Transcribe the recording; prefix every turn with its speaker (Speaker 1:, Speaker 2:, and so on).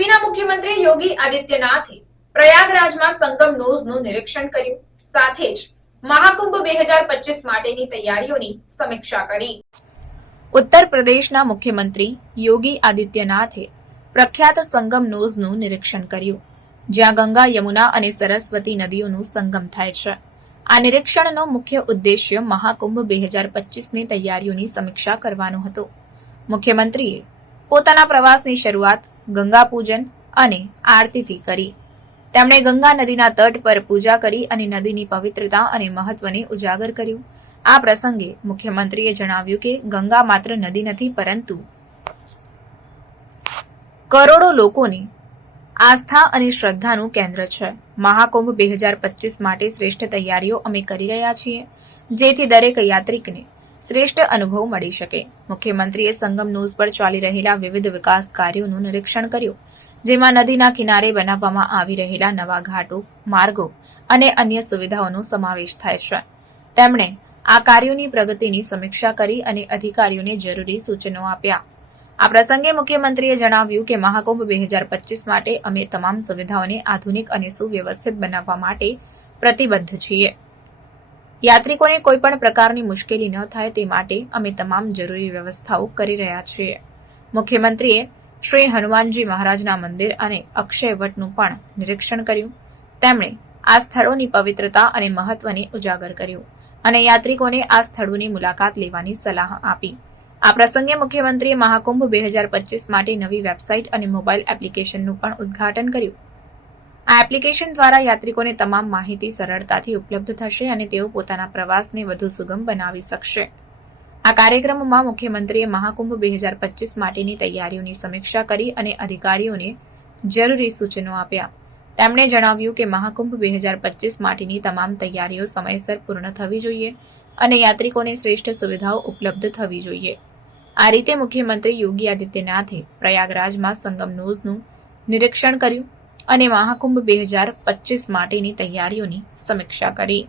Speaker 1: યુપીના મુખ્યમંત્રી યોગી આદિત્યનાથે પ્રયાગરાજમાં સંગમ નોઝનું નિરીક્ષણ કર્યું. સાથે જ મહાકુંભ બે માટેની તૈયારીઓની સમીક્ષા કરી. ઉત્તર પ્રદેશના મુખ્યમંત્રી યોગી આદિત્યનાથે પ્રખ્યાત સંગમ નોઝનું નિરીક્ષણ કર્યું. જ્યાં ગંગા, યમુના અને સરસ્વતી નદીઓનું સંગમ થાય છે. આ નિરીક્ષણનો મુખ્ય ઉદ્દેશ્ય મહાકુંભ બે હજાર પચીસની તૈયારીઓની સમીક્ષા કરવાનો હતો. મુખ્યમંત્રીએ પોતાના પ્રવાસની શરૂઆત, ગંગા પૂજન અને આરતીથી કરી. તેમણે ગંગા નદીના તટ પર પૂજા કરી અને નદીની પવિત્રતા અને મહત્વને ઉજાગર કર્યું. આ પ્રસંગે મુખ્યમંત્રીએ જણાવ્યું કે ગંગા માત્ર નદી નથી, પરંતુ કરોડો લોકોની આસ્થા અને શ્રદ્ધાનું કેન્દ્ર છે. મહાકુંભ બે હજાર પચીસ માટે શ્રેષ્ઠ તૈયારીઓ અમે કરી રહ્યા છીએ, જેથી દરેક યાત્રિકને શ્રેષ્ઠ અનુભવ મળી શકે. મુખ્યમંત્રીએ સંગમ નોઝ પર ચાલી રહેલા વિવિધ વિકાસ કાર્યોનું નિરીક્ષણ કર્યું, જેમાં નદીના કિનારે બનાવવામાં આવી રહેલા નવા ઘાટો, માર્ગો અને અન્ય સુવિધાઓનો સમાવેશ થાય છે. તેમણે આ કાર્યોની પ્રગતિની સમીક્ષા કરી અને અધિકારીઓને જરૂરી સૂચનો આપ્યા. આ પ્રસંગે મુખ્યમંત્રીએ જણાવ્યું કે મહાકુંભ બે હજાર પચીસ માટે અમે તમામ સુવિધાઓને આધુનિક અને સુવ્યવસ્થિત બનાવવા માટે પ્રતિબદ્ધ છીએ. યાત્રિકોને કોઈપણ પ્રકારની મુશ્કેલી ન થાય તે માટે અમે તમામ જરૂરી વ્યવસ્થાઓ કરી રહ્યા છીએ. મુખ્યમંત્રીએ શ્રી હનુમાનજી મહારાજના મંદિર અને અક્ષયવટનું પણ નિરીક્ષણ કર્યું. તેમણે આ સ્થળોની પવિત્રતા અને મહત્વને ઉજાગર કર્યું અને યાત્રિકોને આ સ્થળોની મુલાકાત લેવાની સલાહ આપી. આ પ્રસંગે મુખ્યમંત્રીએ મહાકુંભ બે હજાર પચીસ માટે નવી વેબસાઇટ અને મોબાઈલ એપ્લિકેશનનું પણ ઉદ્ઘાટન કર્યું. આ એપ્લિકેશન દ્વારા યાત્રિકોને તમામ માહિતી સરળતાથી ઉપલબ્ધ થશે અને તેઓ પોતાના પ્રવાસને વધુ સુગમ બનાવી શકશે. આ કાર્યક્રમમાં મુખ્યમંત્રીએ મહાકુંભ બે હજાર પચીસ માટેની તૈયારીઓની સમીક્ષા કરી અને અધિકારીઓને જરૂરી સૂચનો આપ્યા. તેમણે જણાવ્યું કે મહાકુંભ બે હજાર પચીસ માટેની તમામ તૈયારીઓ સમયસર પૂર્ણ થવી જોઈએ અને યાત્રિકોને શ્રેષ્ઠ સુવિધાઓ ઉપલબ્ધ થવી જોઈએ. આ રીતે મુખ્યમંત્રી યોગી આદિત્યનાથે પ્રયાગરાજમાં સંગમ નોઝનું નિરીક્ષણ કર્યું. અને મહાકુંભ બે હજાર પચીસ માટેની તૈયારીઓની સમીક્ષા કરી.